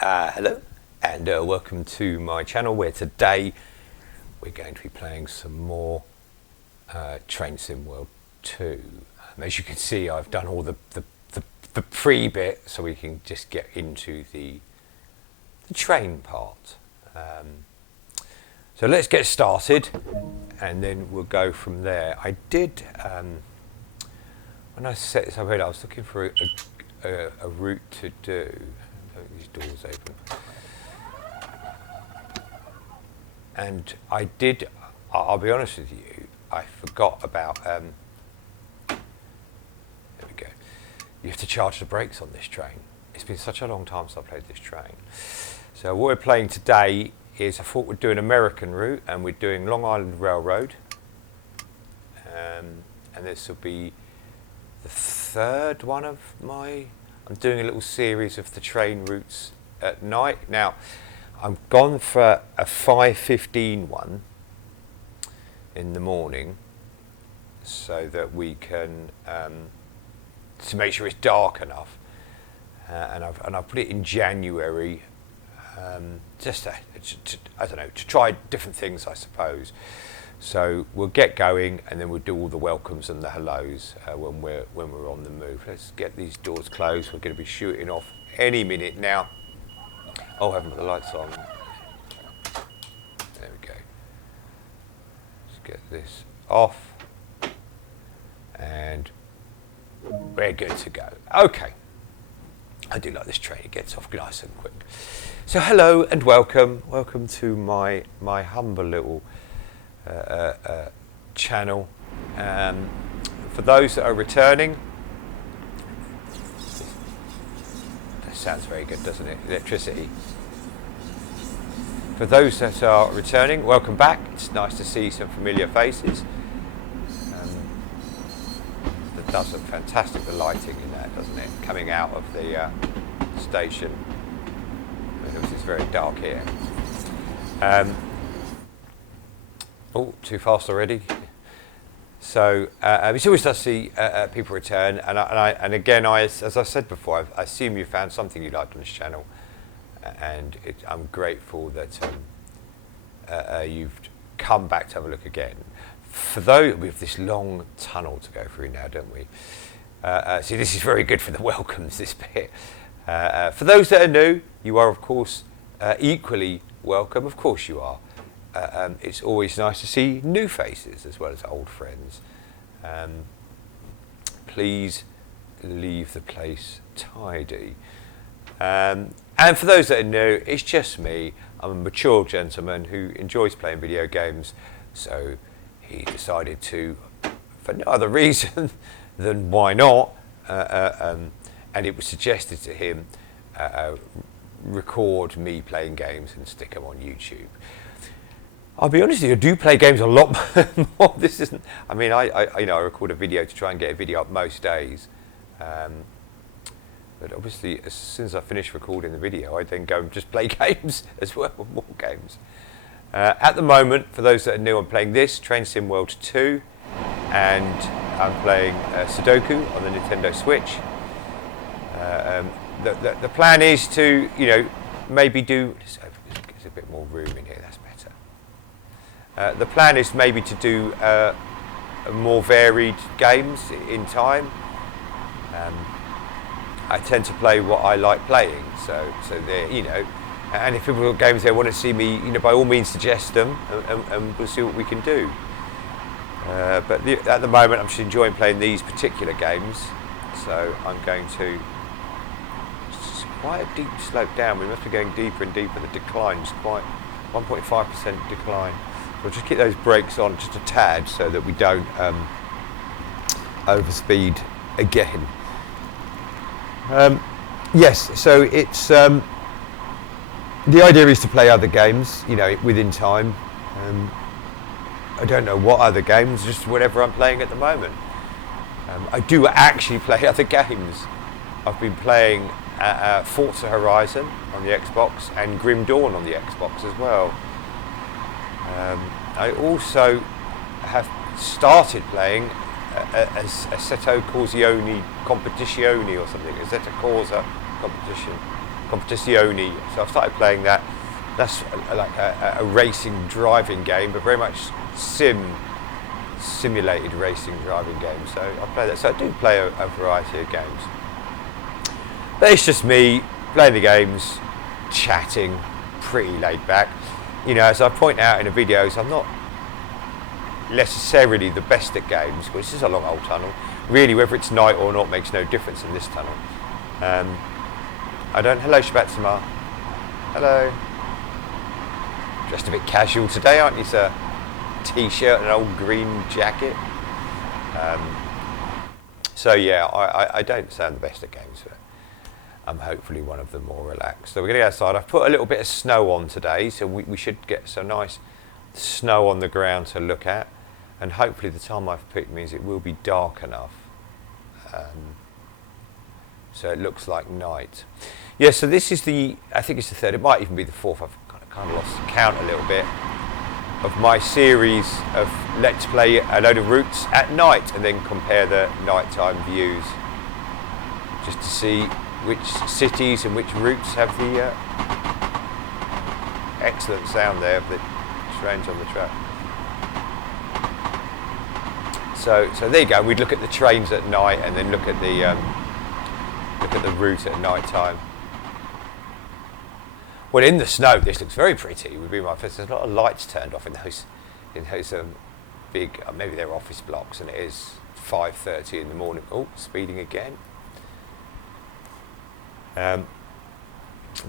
Hello and welcome to my channel, where today we're going to be playing some more Train Sim World 2. As you can see, I've done all the pre-bit so we can just get into the train part. So let's get started and then we'll go from there. I did, when I set this up, I was looking for a route to do. These doors open, and I did. I'll be honest with you. I forgot about. There we go. You have to charge the brakes on this train. It's been such a long time since I played this train. So what we're playing today is, I thought we'd do an American route, and we're doing Long Island Railroad, and this will be the third one of my. I'm doing a little series of the train routes at night. Now, I'm gone for a 5:15 one in the morning, so that we can to make sure it's dark enough. And I've put it in January, just to I don't know, to try different things, I suppose. So we'll get going, and then we'll do all the welcomes and the hellos when we're on the move. Let's get these doors closed. We're going to be shooting off any minute now. Oh, I haven't put the lights on. There we go. Let's get this off, and we're good to go. Okay. I do like this train. It gets off nice and quick. So hello and welcome. Welcome to my humble little channel. For those that are returning, that sounds very good, doesn't it? Electricity. For those that are returning, welcome back. It's nice to see some familiar faces. That does look fantastic, the lighting in that, doesn't it? Coming out of the station. It's very dark here. Oh, too fast already. So it's always nice to see people return, and again, as I said before, I assume you found something you liked on this channel, and I'm grateful that you've come back to have a look again. For those, we have this long tunnel to go through now, don't we? See, this is very good for the welcomes, this bit. For those that are new, you are of course equally welcome. Of course you are. It's always nice to see new faces as well as old friends. Please leave the place tidy. And for those that are new, it's just me. I'm a mature gentleman who enjoys playing video games, so he decided to, for no other reason than why not, and it was suggested to him, record me playing games and stick them on YouTube. I'll be honest with you, I do play games a lot more. This isn't. I mean, I record a video to try and get a video up most days, but obviously, as soon as I finish recording the video, I then go and just play games as well, more games. At the moment, for those that are new, I'm playing this Train Sim World 2, and I'm playing Sudoku on the Nintendo Switch. The plan is to, maybe do. There's a bit more room in here. That's better. The plan is maybe to do more varied games in time. I tend to play what I like playing, so there, and if people have games they want to see me, by all means suggest them, and we'll see what we can do. But at the moment, I'm just enjoying playing these particular games, so I'm going to. It's quite a deep slope down. We must be going deeper and deeper. The decline is quite 1.5% decline. We'll just keep those brakes on just a tad so that we don't overspeed again. Yes, so it's the idea is to play other games, within time. I don't know what other games, just whatever I'm playing at the moment. I do actually play other games. I've been playing Forza Horizon on the Xbox and Grim Dawn on the Xbox as well. I also have started playing Assetto Corsa Competizione or something, Assetto Corsa competition. Competizione. So I've started playing that. That's like a racing driving game, but very much simulated racing driving game. So I play that. So I do play a variety of games. But it's just me playing the games, chatting, pretty laid back. You know, as I point out in the videos, I'm not necessarily the best at games, but this is a long old tunnel. Really, whether it's night or not makes no difference in this tunnel. Hello Shabatsuma. Hello. Just a bit casual today, aren't you, sir? T-shirt and an old green jacket. So yeah, I don't sound the best at games, but I'm hopefully one of the more relaxed. So we're going to go outside. I've put a little bit of snow on today, so we should get some nice snow on the ground to look at. And hopefully the time I've picked means it will be dark enough. So it looks like night. Yeah, so this is I think it's the third, it might even be the fourth, I've kind of lost count a little bit, of my series of let's play a load of routes at night and then compare the nighttime views. Just to see which cities and which routes have the excellent sound there of the trains on the track. So there you go. We'd look at the trains at night and then look at the route at night time. Well, in the snow, this looks very pretty. Would be my first. There's a lot of lights turned off in those big. Maybe they're office blocks, and it is 5:30 in the morning. Oh, speeding again.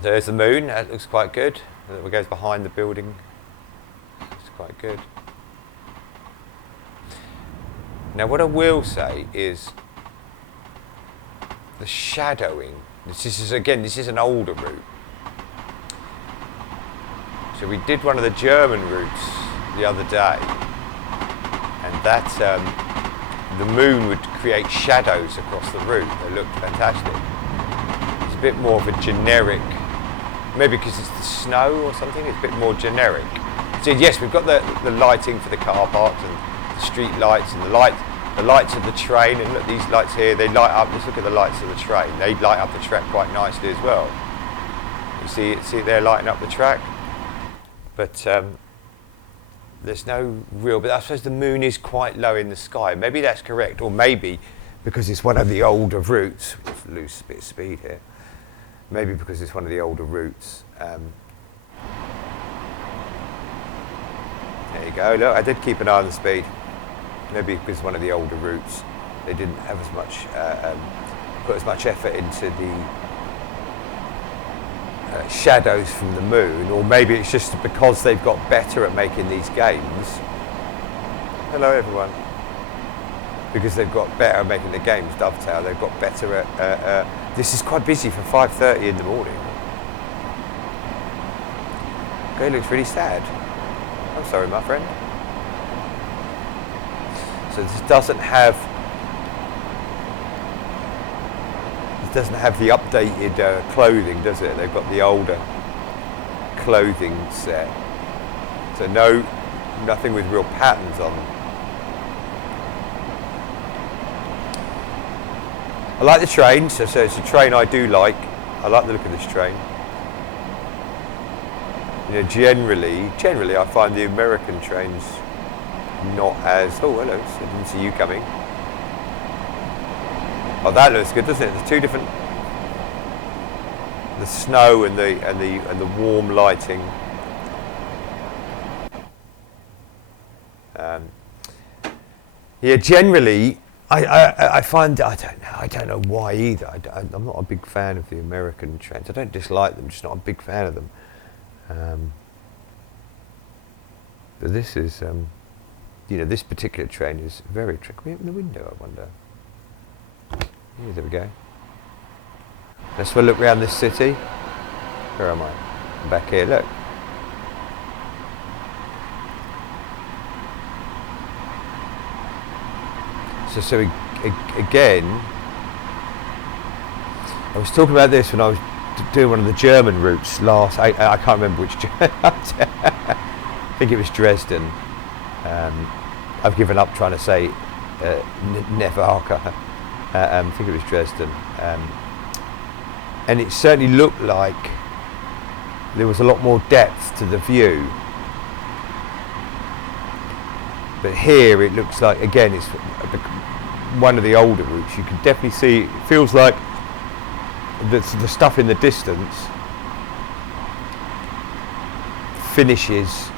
There's the moon. That looks quite good. It goes behind the building. It's quite good. Now, what I will say is the shadowing. This is an older route. So we did one of the German routes the other day, and that the moon would create shadows across the route. They looked fantastic. It's a bit more of a generic, maybe because it's the snow or something. It's a bit more generic. So yes, we've got the lighting for the car parks and the street lights and the lights of the train. And look, these lights here, they light up. Let's look at the lights of the train. They light up the track quite nicely as well. You see it there lighting up the track. But there's no real, but I suppose the moon is quite low in the sky. Maybe that's correct, or maybe because it's one of the older routes. We just lose a bit of speed here. Maybe because it's one of the older routes. There you go. Look, I did keep an eye on the speed. Maybe because it's one of the older routes, they didn't have as much, put as much effort into the shadows from the moon, or maybe it's just because they've got better at making these games. Hello everyone. Because they've got better at making the games, Dovetail, they've got better at, this is quite busy for 5:30 in the morning. Okay, it looks really sad. I'm sorry, my friend. So this doesn't have the updated clothing, does it? They've got the older clothing set. So nothing with real patterns on. I like the train, so it's a train I do like. I like the look of this train. You know, generally I find the American trains not as, oh hello, I didn't see you coming. Oh, that looks good, doesn't it? There's two different, the snow and the warm lighting. Yeah, generally, I find, I don't know why either. I'm not a big fan of the American trains. I don't dislike them, just not a big fan of them. But this is, you know, this particular train is very tricky. Can we open the window, I wonder? Yeah, there we go. Let's have a look around this city. Where am I? I'm back here, look. So again, I was talking about this when I was doing one of the German routes last, I can't remember which, I think it was Dresden. I've given up trying to say Nevarka. I think it was Dresden. and it certainly looked like there was a lot more depth to the view. But here it looks like, again, it's one of the older routes. You can definitely see, it feels like the stuff in the distance finishes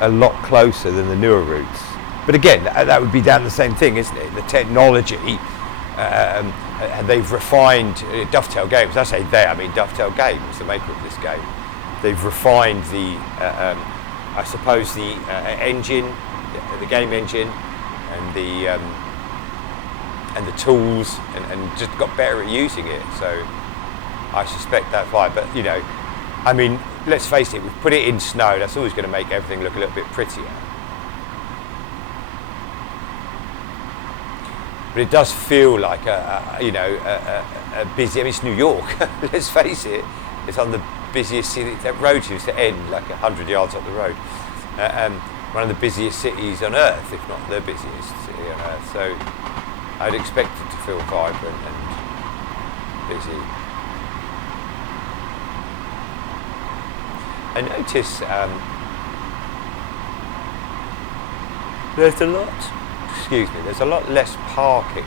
a lot closer than the newer routes. But again, that would be down the same thing, isn't it? The technology, they've refined Dovetail Games. I say they, I mean Dovetail Games, the maker of this game. They've refined the, I suppose, the engine, the game engine, and the tools, and just got better at using it. So I suspect that's why. But you know, I mean, let's face it, we've put it in snow. That's always going to make everything look a little bit prettier. But it does feel like a busy. I mean, it's New York. Let's face it. It's on the busiest city. That road used to end like 100 yards up the road. One of the busiest cities on Earth, if not the busiest city on Earth. So I'd expect it to feel vibrant and busy. I notice there's a lot less parking.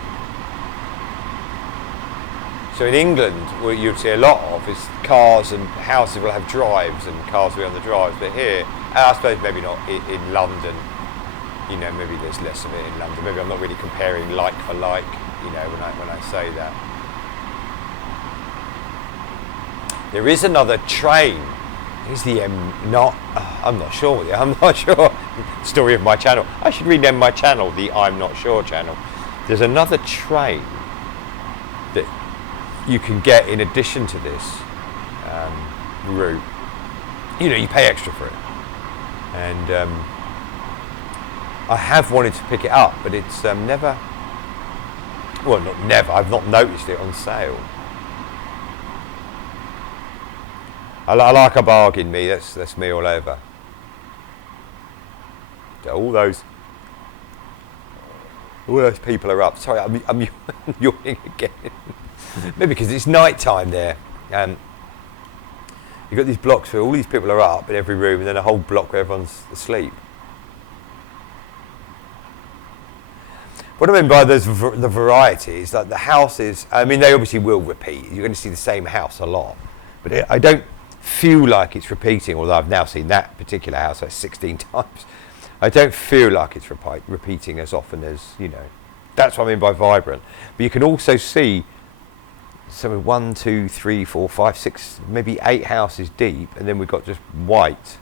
So in England, what you'd see a lot of is cars and houses will have drives and cars will be on the drives. But here, I suppose maybe not in London, you know, maybe there's less of it in London. Maybe I'm not really comparing like for like, you know, when I say that. There is another train. Is the I'm not sure. I'm not sure. Story of my channel. I should rename my channel the I'm Not Sure channel. There's another train that you can get in addition to this route. You know, you pay extra for it. And I have wanted to pick it up, but it's never. Well, not never. I've not noticed it on sale. I like a bargain, me. That's me all over. All those people are up. Sorry, I'm yawning again. Maybe because it's night time there. You've got these blocks where all these people are up in every room, and then a whole block where everyone's asleep. What I mean by the variety is that the houses. I mean, they obviously will repeat. You're going to see the same house a lot, but I don't feel like it's repeating, although I've now seen that particular house like 16 times. I don't feel like it's repeating as often as, you know. That's what I mean by vibrant. But you can also see some 1, 2, 3, 4, 5, 6, maybe 8 houses deep, and then we've got just white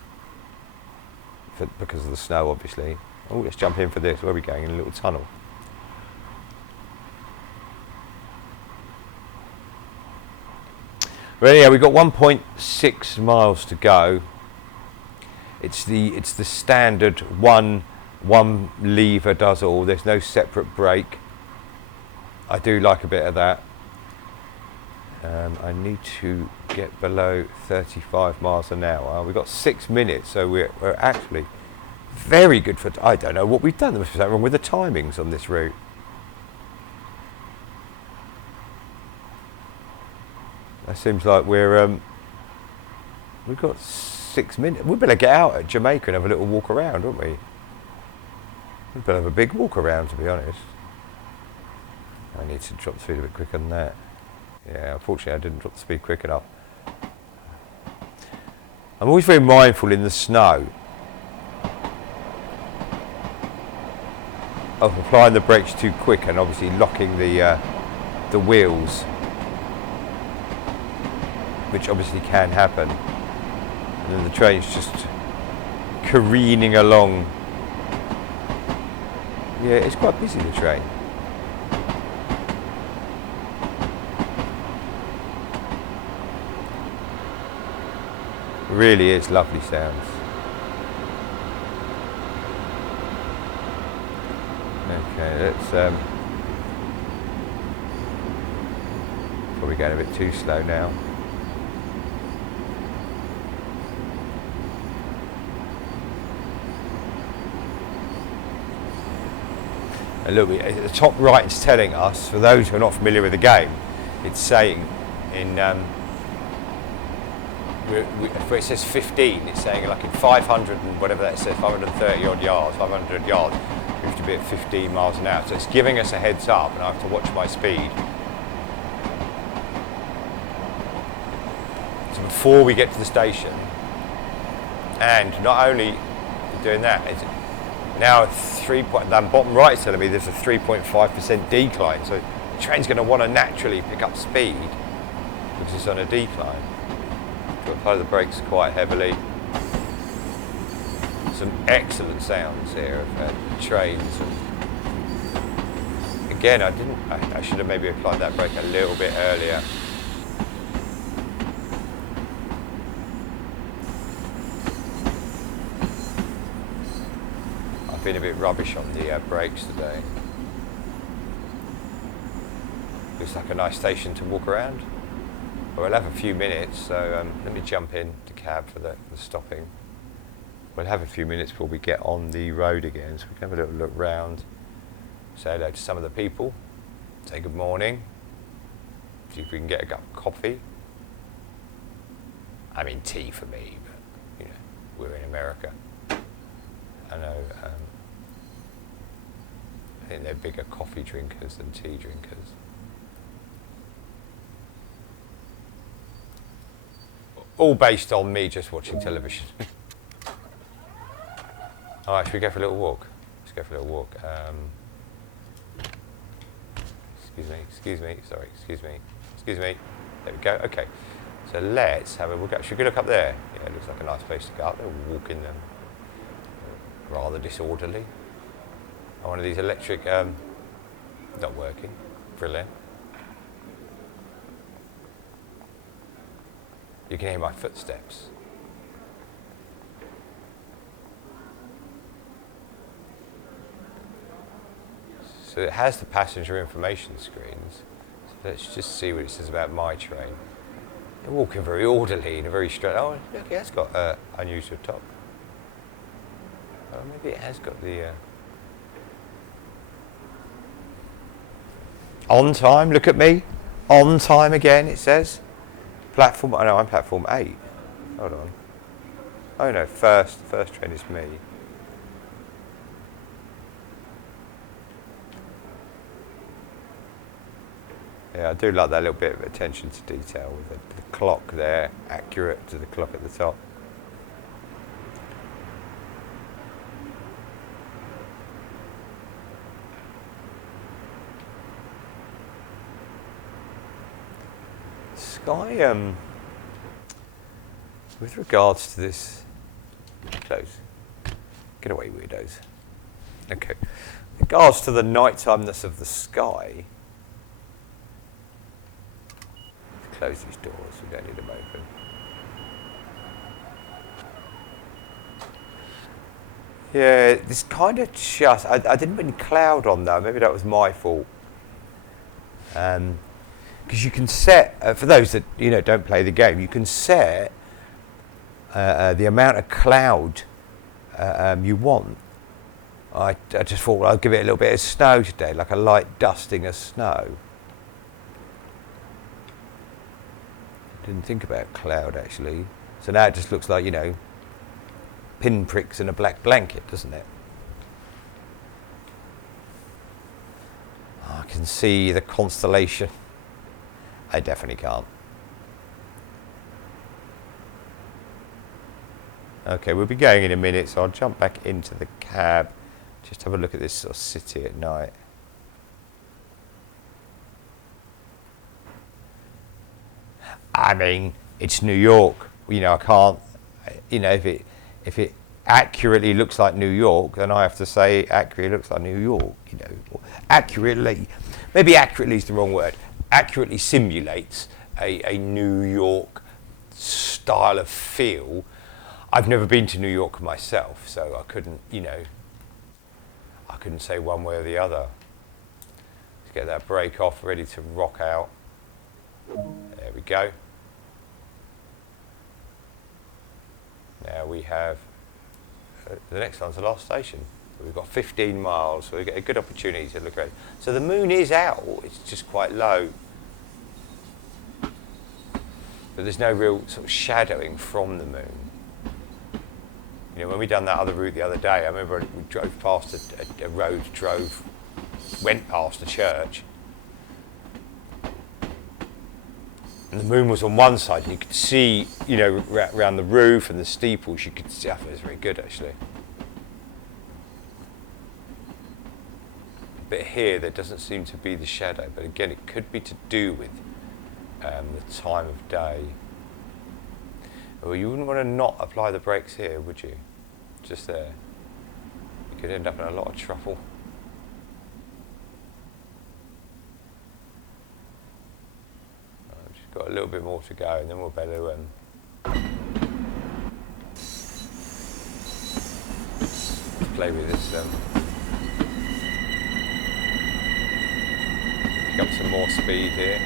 because of the snow, obviously. Oh, let's jump in for this. Where are we going? In a little tunnel. But anyhow, we've got 1.6 miles to go. It's the standard one lever does all. There's no separate brake. I do like a bit of that. I need to get below 35 miles an hour. We've got 6 minutes, so we're actually very good for. I don't know what we've done. There must be something wrong with the timings on this route. That seems like we've got 6 minutes. We better get out at Jamaica and have a little walk around, don't we? We better have a big walk around, to be honest. I need to drop the speed a bit quicker than that. Yeah, unfortunately I didn't drop the speed quick enough. I'm always very mindful in the snow of applying the brakes too quick and obviously locking the wheels, which obviously can happen, and then the train's just careening along. Yeah, it's quite busy, the train. It really is lovely sounds. Okay, let's probably going a bit too slow now. And look, at the top right, it's telling us, for those who are not familiar with the game, it's saying in if it says 15, it's saying like in 500 and whatever that says, 530 odd yards, 500 yards, we have to be at 15 miles an hour. So it's giving us a heads up, and I have to watch my speed. So before we get to the station, and not only doing that, it's now down bottom right is telling me there's a 3.5% decline. So the train's going to want to naturally pick up speed because it's on a decline. Got to apply the brakes quite heavily. Some excellent sounds here of trains. Again, I should have maybe applied that brake a little bit earlier. I've been a bit rubbish on the brakes today. Looks like a nice station to walk around. Well, we'll have a few minutes, so let me jump in the cab for the stopping. We'll have a few minutes before we get on the road again, so we can have a little look round, say hello to some of the people, say good morning, see if we can get a cup of coffee. I mean tea for me, but you know, we're in America. I know, I think they're bigger coffee drinkers than tea drinkers. All based on me just watching television. Alright, should we go for a little walk? Let's go for a little walk. Excuse me. There we go, okay. So let's have a look. Should we look up there? Yeah, it looks like a nice place to go up there. We'll walk in them. Rather disorderly. Oh, one of these electric, not working. Brilliant. You can hear my footsteps. So it has the passenger information screens. So let's just see what it says about my train. They're walking very orderly in a very straight. Oh, look, it has got unusual top. Oh, maybe it has got the on time. Look at me, on time again. It says platform. Oh no, I'm platform 8. Hold on. Oh no, first train is me. Yeah, I do like that little bit of attention to detail with the clock there, accurate to the clock at the top. Sky, with regards to this, close. Get away, weirdos. Okay. With regards to the nighttimeness of the sky. Close these doors, we don't need them open. Yeah, this kind of just, I didn't put any cloud on though, maybe that was my fault. Because you can set, for those that don't play the game, you can set the amount of cloud you want. I just thought, well, I'll give it a little bit of snow today, like a light dusting of snow. Didn't think about cloud actually. So now it just looks like, pinpricks in a black blanket, doesn't it? Oh, I can see the constellation. I definitely can't. Okay, we'll be going in a minute, so I'll jump back into the cab. Just have a look at this sort of city at night. I mean, it's New York. I can't. If it accurately looks like New York, then I have to say accurately looks like New York. Accurately. Maybe accurately is the wrong word. Accurately simulates a New York style of feel. I've never been to New York myself, so I couldn't. I couldn't say one way or the other. Let's get that brake off, ready to rock out. There we go. Now we have, the next one's the last station. We've got 15 miles, so we get a good opportunity to look around. So the moon is out, it's just quite low. but there's no real sort of shadowing from the moon. You know, when we done that other route the other day, I remember we drove past a road, went past a church, and the moon was on one side, and you could see, you know, around the roof and the steeples, you could see. I thought it was very good, actually. But here, there doesn't seem to be the shadow. But again, it could be to do with the time of day. Well, you wouldn't want to not apply the brakes here, would you? Just there. You could end up in a lot of trouble. I've just got a little bit more to go, and then we'll better play with this. Pick up some more speed here.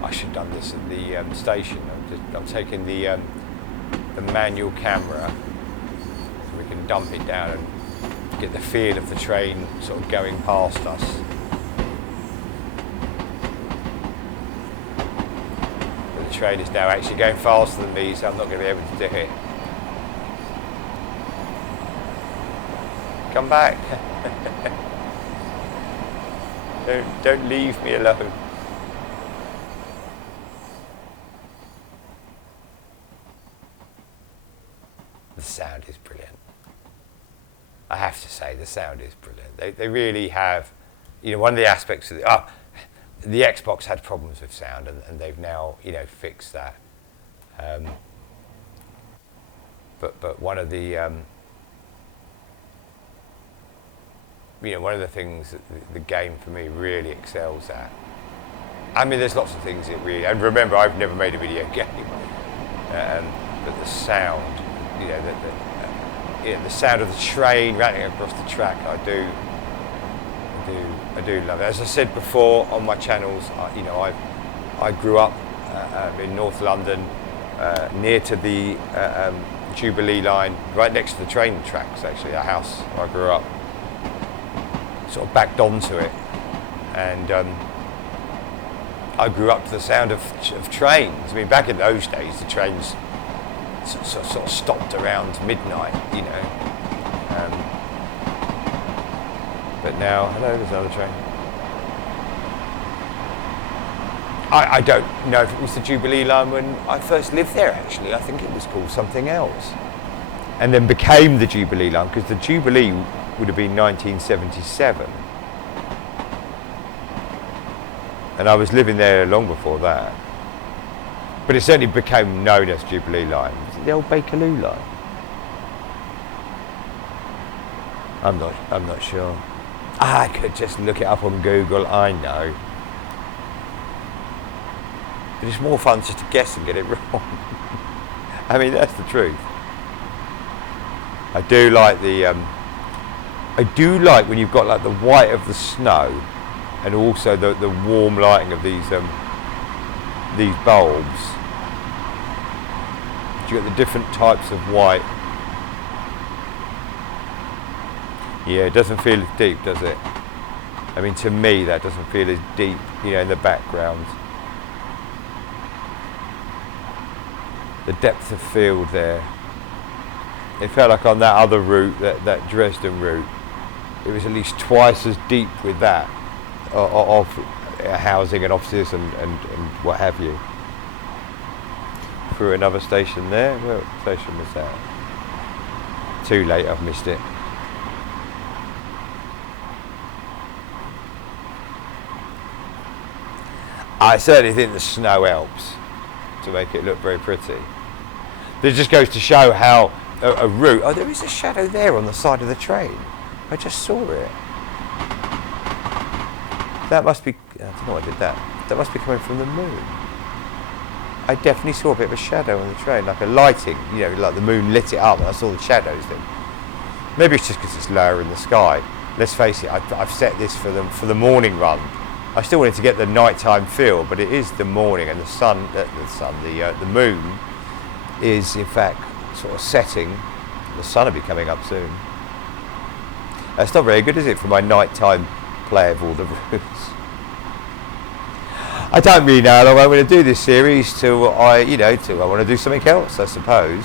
I should have done this at the station. I'm taking the manual camera so we can dump it down and get the feel of the train sort of going past us. But the train is now actually going faster than me, so I'm not going to be able to do it. Come back. Don't leave me alone. The sound is brilliant. I have to say, the sound is brilliant. They really have, you know, one of the aspects of the Xbox had problems with sound, and they've now, you know, fixed that. But one of the, you know, one of the things that the game for me really excels at. I mean, there's lots of things it really, and remember, I've never made a video game, but the sound. You know, the sound of the train rattling across the track, I do love it. As I said before on my channels, you know, I grew up in North London, near to the Jubilee line, right next to the train tracks. Actually, a house where I grew up, sort of backed onto it, and I grew up to the sound of trains. I mean, back in those days, the trains sort of stopped around midnight, you know. But now, hello, there's another train. I don't know if it was the Jubilee line when I first lived there, actually. I think it was called something else. And then became the Jubilee line, because the Jubilee would have been 1977. And I was living there long before that. But it certainly became known as Jubilee line. Was it the old Bakerloo line? I'm not sure. I could just look it up on Google, I know. But it's more fun just to guess and get it wrong. I mean, that's the truth. I do like when you've got like the white of the snow and also the warm lighting of these bulbs. You got the different types of white. Yeah, it doesn't feel as deep, does it? I mean, to me, that doesn't feel as deep, you know, in the background. The depth of field there. It felt like on that other route, that Dresden route, it was at least twice as deep with that, of housing and offices and what have you. Through another station there. What station was that? Too late, I've missed it. I certainly think the snow helps to make it look very pretty. But it just goes to show how a route. Oh, there is a shadow there on the side of the train. I just saw it. That must be. I don't know why I did that. That must be coming from the moon. I definitely saw a bit of a shadow on the train, like a lighting, you know, like the moon lit it up and I saw the shadows then. Maybe it's just because it's lower in the sky. Let's face it, I've set this for the morning run. I still wanted to get the nighttime feel, but it is the morning and the moon is in fact sort of setting. The sun will be coming up soon. That's not very good, is it, for my nighttime play of all the routes? I don't really know how long I'm going to do this series till I want to do something else, I suppose.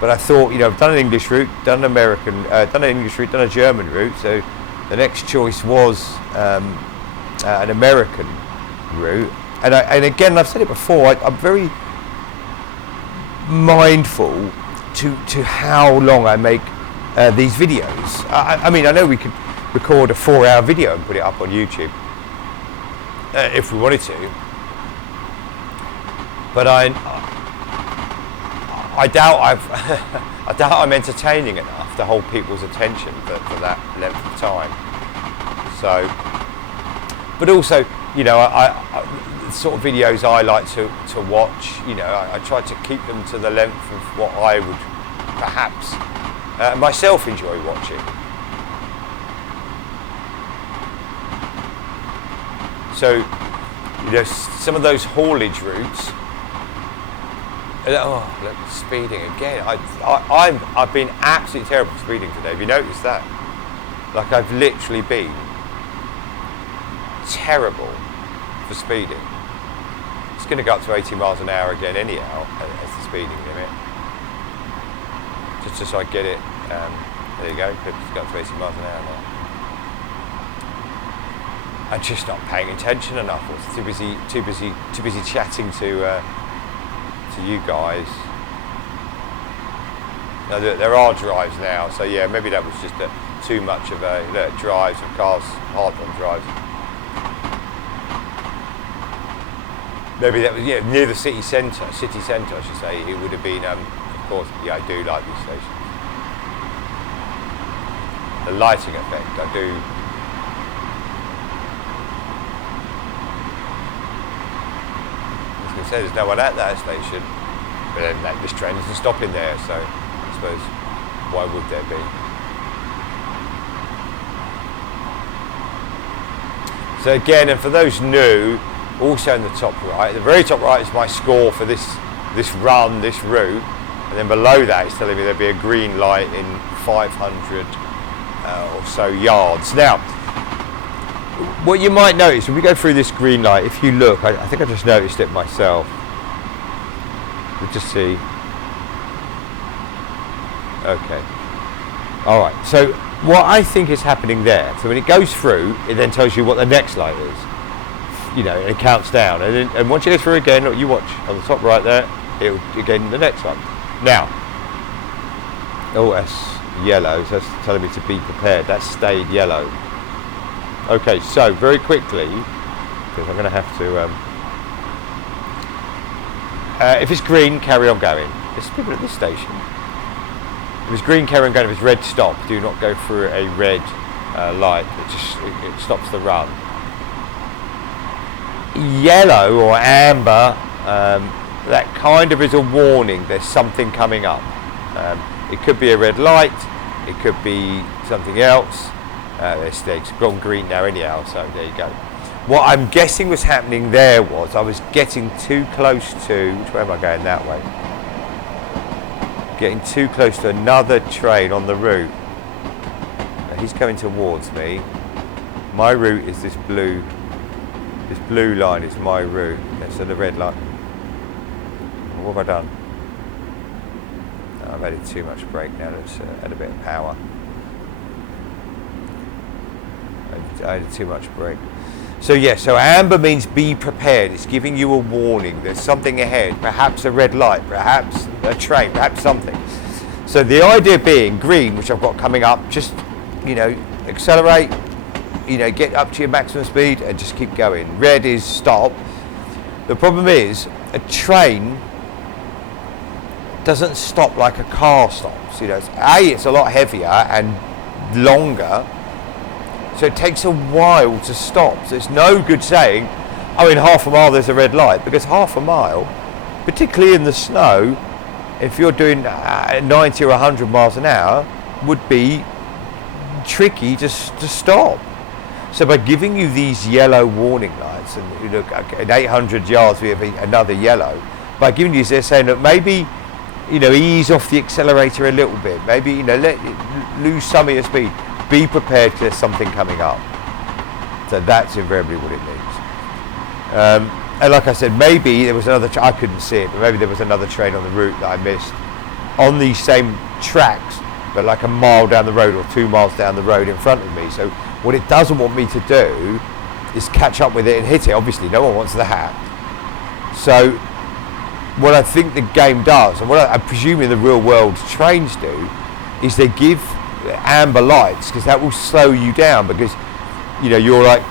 But I thought, I've done an English route, done an American, done an English route, done a German route. So the next choice was an American route. And again, I've said it before, I'm very mindful to how long I make these videos. I mean, I know we could record a 4-hour video and put it up on YouTube if we wanted to, but I doubt I doubt I'm entertaining enough to hold people's attention for that length of time. So, but also, the sort of videos I like to watch, I try to keep them to the length of what I would perhaps myself enjoy watching. So, some of those haulage routes. Oh, look, speeding again. I've been absolutely terrible for speeding today. Have you noticed that? Like, I've literally been terrible for speeding. It's going to go up to 80 miles an hour again anyhow as the speeding limit. Just so I get it. There you go. It's got up to 80 miles an hour now. I'm just not paying attention enough. I was too busy chatting to you guys. Now, there are drives now, so yeah, maybe that was just too much of a drives of cars, hard-on drives. Maybe that was near the city centre, I should say. It would have been, of course. Yeah, I do like these stations. The lighting effect, I do. Say there's no one at that station, but then this train isn't stopping there, so I suppose why would there be? So again, and for those new, also in the top right, the very top right is my score for this run, this route, and then below that it's telling me there'll be a green light in 500 or so yards. Now, what you might notice when we go through this green light, if you look, I think I just noticed it myself. We'll just see. Okay. All right. So what I think is happening there, so when it goes through, it then tells you what the next light is. And it counts down. And once you go through again, you watch on the top right there, it'll again the next one. Now, oh, that's yellow, so that's telling me to be prepared. That's stayed yellow. Okay, so very quickly, because I'm going to have to, if it's green, carry on going. There's people at this station. If it's green, carry on going. If it's red, stop. Do not go through a red light. It stops the run. Yellow or amber, that kind of is a warning. There's something coming up. It could be a red light. It could be something else. It's gone green now anyhow, so there you go. What I'm guessing was happening there was I was getting too close to, which way am I going? That way. Getting too close to another train on the route. Now he's coming towards me. My route is this blue line is my route. So the red line. What have I done? I've added too much brake now. Let's add a bit of power. I added too much brake. So so amber means be prepared. It's giving you a warning. There's something ahead. Perhaps a red light, perhaps a train, perhaps something. So the idea being green, which I've got coming up, just, accelerate, get up to your maximum speed and just keep going. Red is stop. The problem is a train doesn't stop like a car stops. It's a lot heavier and longer. So it takes a while to stop. So it's no good saying, oh, in half a mile there's a red light, because half a mile, particularly in the snow, if you're doing 90 or 100 miles an hour, would be tricky to stop. So by giving you these yellow warning lights, and at 800 yards we have another yellow, by giving you this, they're saying that maybe you know, ease off the accelerator a little bit. Maybe, you know, lose some of your speed. Be prepared to something coming up. So that's invariably what it means. And like I said, maybe there was another, I couldn't see it, but maybe there was another train on the route that I missed on these same tracks, but like a mile down the road or 2 miles down the road in front of me. So what it doesn't want me to do is catch up with it and hit it. Obviously, no one wants that. So what I think the game does, and what I presume in the real world trains do, is they give amber lights, because that will slow you down, because, you know, you're like,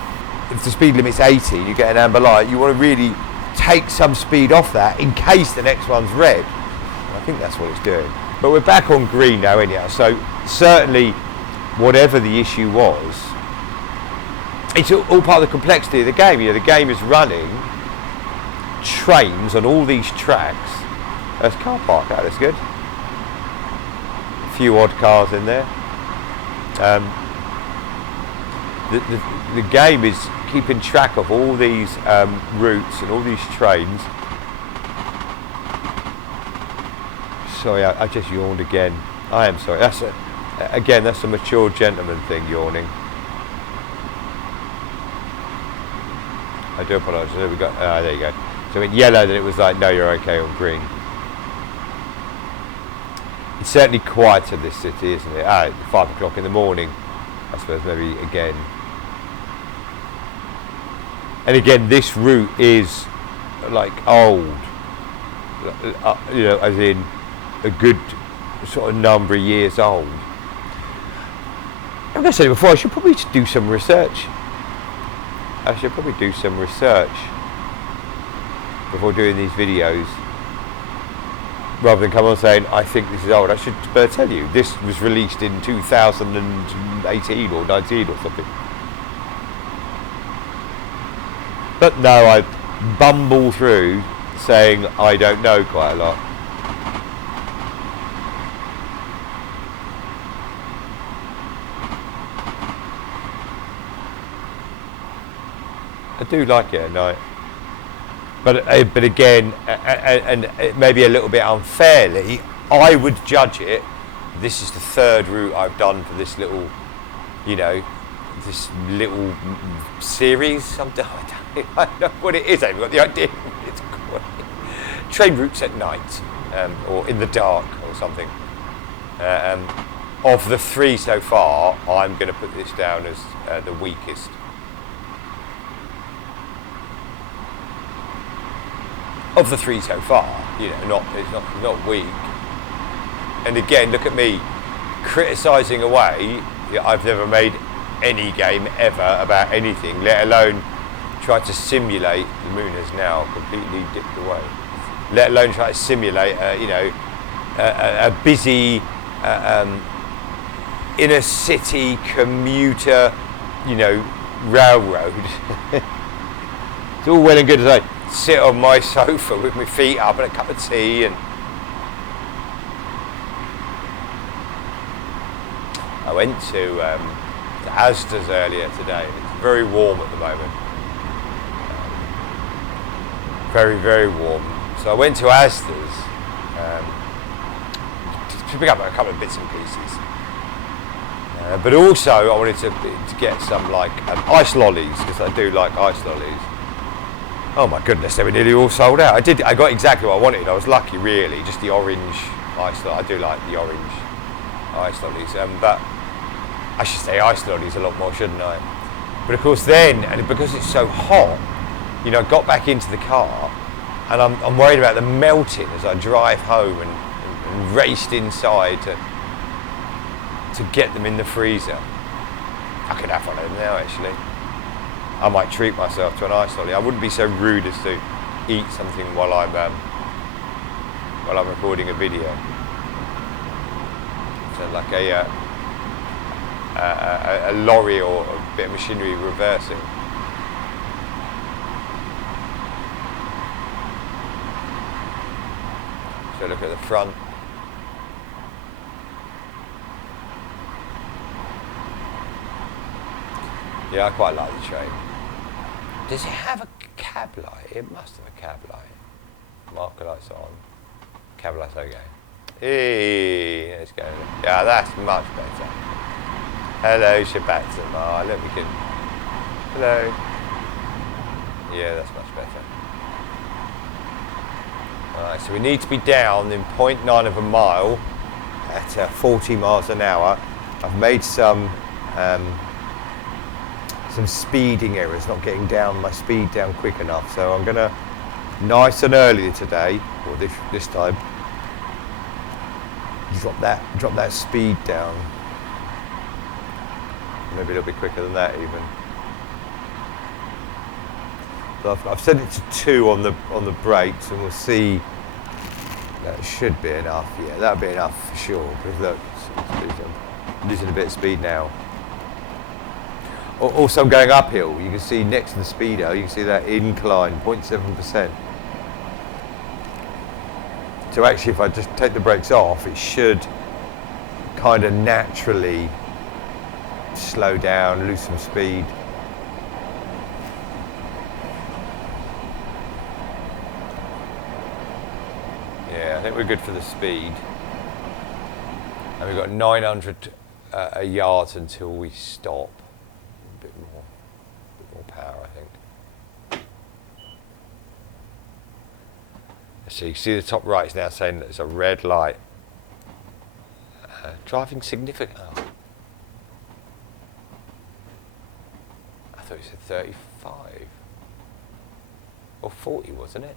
if the speed limit's 80, you get an amber light, you want to really take some speed off that in case the next one's red. I think that's what it's doing. But we're back on green now anyhow, so certainly whatever the issue was, it's all part of the complexity of the game. You know, the game is running trains on all these tracks. There's a car park out, that's good. A few odd cars in there. The game is keeping track of all these routes and all these trains. Sorry, I just yawned again. I am sorry. That's a mature gentleman thing, yawning. I do apologise. There we go. There you go. So in yellow, then it was like, no, you're okay on green. It's certainly quieter, this city, isn't it? 5 o'clock in the morning, I suppose, maybe again. And again, this route is like old, you know, as in a good sort of number of years old. Like I said before, I should probably do some research. I should probably do some research before doing these videos, rather than come on saying, I think this is old. I should better tell you, this was released in 2018 or 19 or something. But no, I bumble through saying I don't know quite a lot. I do like it at night. But again, and maybe a little bit unfairly, I would judge it. This is the third route I've done for this little, you know, this little series. Something I don't know what it is. I haven't got the idea what it's called. Train routes at night, or in the dark, or something. Of the 3 so far, I'm going to put this down as the weakest. Of the 3 so far, you know, it's not weak. And again, look at me criticising away. I've never made any game ever about anything, let alone try to simulate. The moon has now completely dipped away. Let alone try to simulate, you know, a busy inner city commuter, you know, railroad. It's all well and good as I sit on my sofa with my feet up and a cup of tea, and I went to Asda's earlier today. It's very warm at the moment, very, very warm. So I went to Asda's to pick up a couple of bits and pieces, but also I wanted to get some like ice lollies, because I do like ice lollies. Oh my goodness, they were nearly all sold out. I got exactly what I wanted. I was lucky, really. Just the orange ice lollies. I do like the orange ice lollies. But I should say ice lollies a lot more, shouldn't I? But of course then, and because it's so hot, you know, I got back into the car, and I'm worried about them melting as I drive home, and raced inside to get them in the freezer. I could have one of them now, actually. I might treat myself to an ice lolly. I wouldn't be so rude as to eat something while I'm recording a video. So like a lorry or a bit of machinery reversing. So look at the front. Yeah, I quite like the train. Does it have a cab light? It must have a cab light. Marker lights on. Cab lights okay. Hey, let's go. Yeah, that's much better. Hello, Shabatama. Look, we can. Hello. Yeah, that's much better. Alright, so we need to be down in 0.9 of a mile at 40 miles an hour. I've made some speeding errors, not getting down my speed down quick enough. So I'm gonna nice and early today, or this time, drop that speed down. Maybe a little bit quicker than that even. So I've set it to 2 on the brakes, and we'll see. That should be enough. Yeah, that'll be enough for sure. Because look, I'm losing a bit of speed now. Also, I'm going uphill. You can see next to the speedo, you can see that incline, 0.7%. So actually, if I just take the brakes off, it should kind of naturally slow down, lose some speed. Yeah, I think we're good for the speed. And we've got 900 yards until we stop. A bit more power, I think. So you can see the top right is now saying that there's a red light. Driving significant. Oh. I thought you said 35 or 40, wasn't it?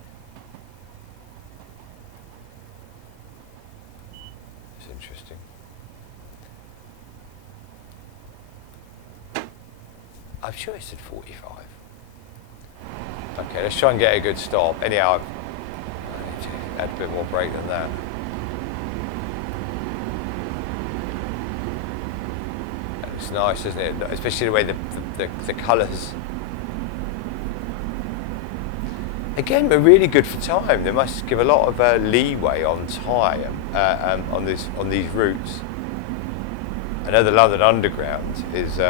It's interesting. I'm sure it said 45. Okay, let's try and get a good stop. Anyhow, I need to add a bit more brake than that. That looks nice, doesn't it? Especially the way the colours. Again, we're really good for time. They must give a lot of leeway on time on these routes. I know the London Underground is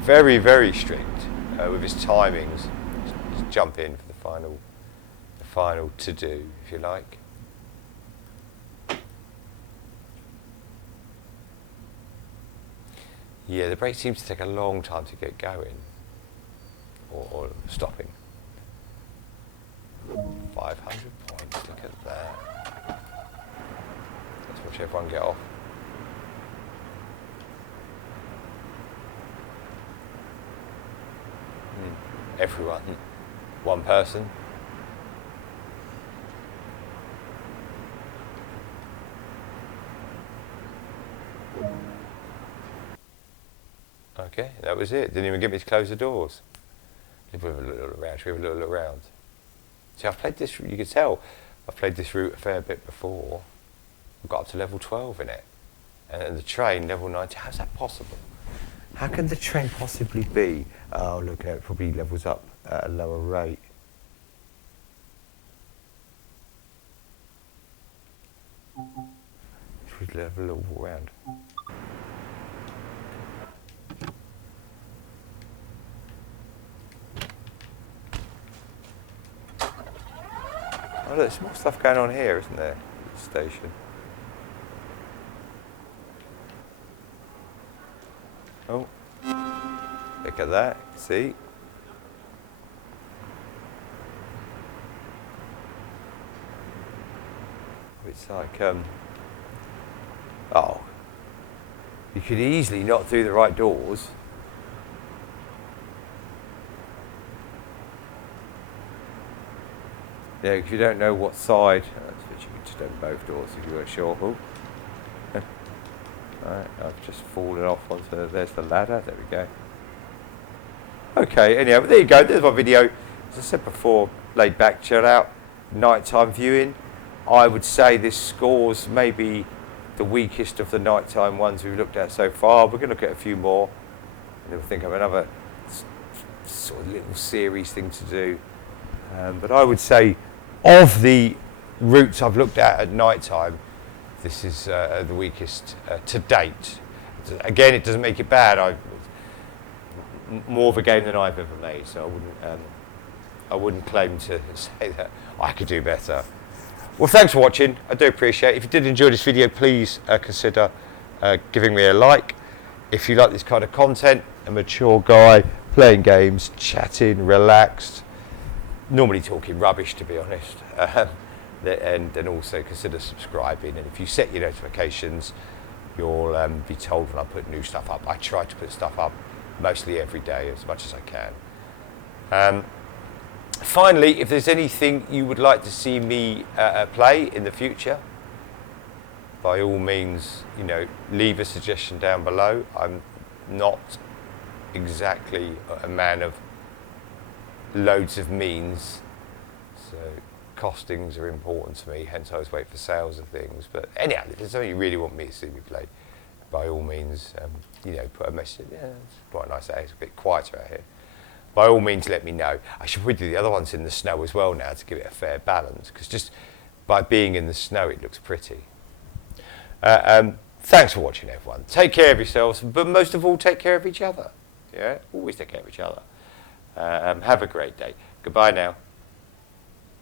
very, very strict with its timings. Just jump in for the final to do, if you like. Yeah, the brake seems to take a long time to get going or stopping. 500 points, look at that. Let's watch everyone get off. Everyone. One person. Okay, that was it. Didn't even get me to close the doors. Should we have a little look around? Should we have a little look around? See, I've played this, you can tell, I've played this route a fair bit before. I've got up to level 12 in it. And the train, level 90. How's that possible? How can the train possibly be? Oh, look, it probably levels up at a lower rate. Should we have a little walk around? Oh, look, there's more stuff going on here, isn't there? At the station. Oh, look at that, see? It's like, oh, you could easily not do the right doors. Yeah, if you don't know what side, you could just open both doors if you weren't sure. Oh. Alright, I've just fallen off onto, there's the ladder, there we go. Okay, anyhow, but there you go, there's my video. As I said before, laid back, chill out, nighttime viewing. I would say this scores maybe the weakest of the nighttime ones we've looked at so far. We're going to look at a few more, and then we'll think of another sort of little series thing to do. But I would say, of the routes I've looked at nighttime, this is the weakest to date. Again, it doesn't make it bad. More of a game than I've ever made, so I wouldn't claim to say that I could do better. Well, thanks for watching. I do appreciate it. If you did enjoy this video, please consider giving me a like. If you like this kind of content, a mature guy playing games, chatting, relaxed, normally talking rubbish, to be honest, and also consider subscribing. And if you set your notifications, you'll be told when I put new stuff up. I try to put stuff up mostly every day as much as I can. Finally, if there's anything you would like to see me play in the future, by all means, leave a suggestion down below. I'm not exactly a man of loads of means, so costings are important to me, hence I always wait for sales of things. But anyhow, if there's something you really want me to see me play, by all means, put a message. Yeah, it's quite nice out here. It's a bit quieter out here. By all means, let me know. I should probably do the other ones in the snow as well now to give it a fair balance, because just by being in the snow, it looks pretty. Thanks for watching, everyone. Take care of yourselves, but most of all, take care of each other. Yeah, always take care of each other. Have a great day. Goodbye now.